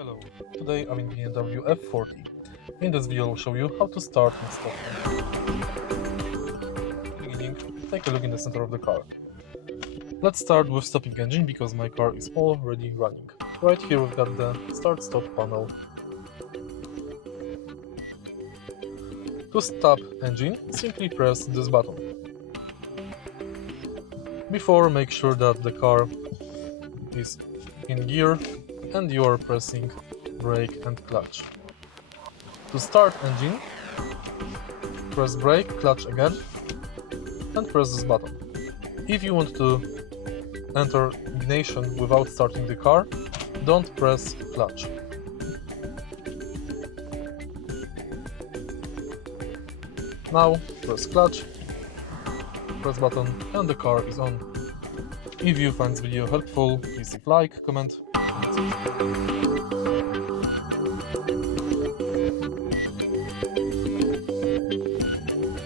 Hello, today I'm in BMW F40. In this video I'll show you how to start and stop. Beginning, take a look in the center of the car. Let's start with stopping engine because my car is already running. Right here we've got the start-stop panel. To stop engine, simply press this button. Before, make sure that the car is in gear and you are pressing brake and clutch. To start engine, press brake, clutch again, and press this button. If you want to enter ignition without starting the car, don't press clutch. Now press clutch, press button, and the car is on. If you find this video helpful, please leave like, comment, and subscribe.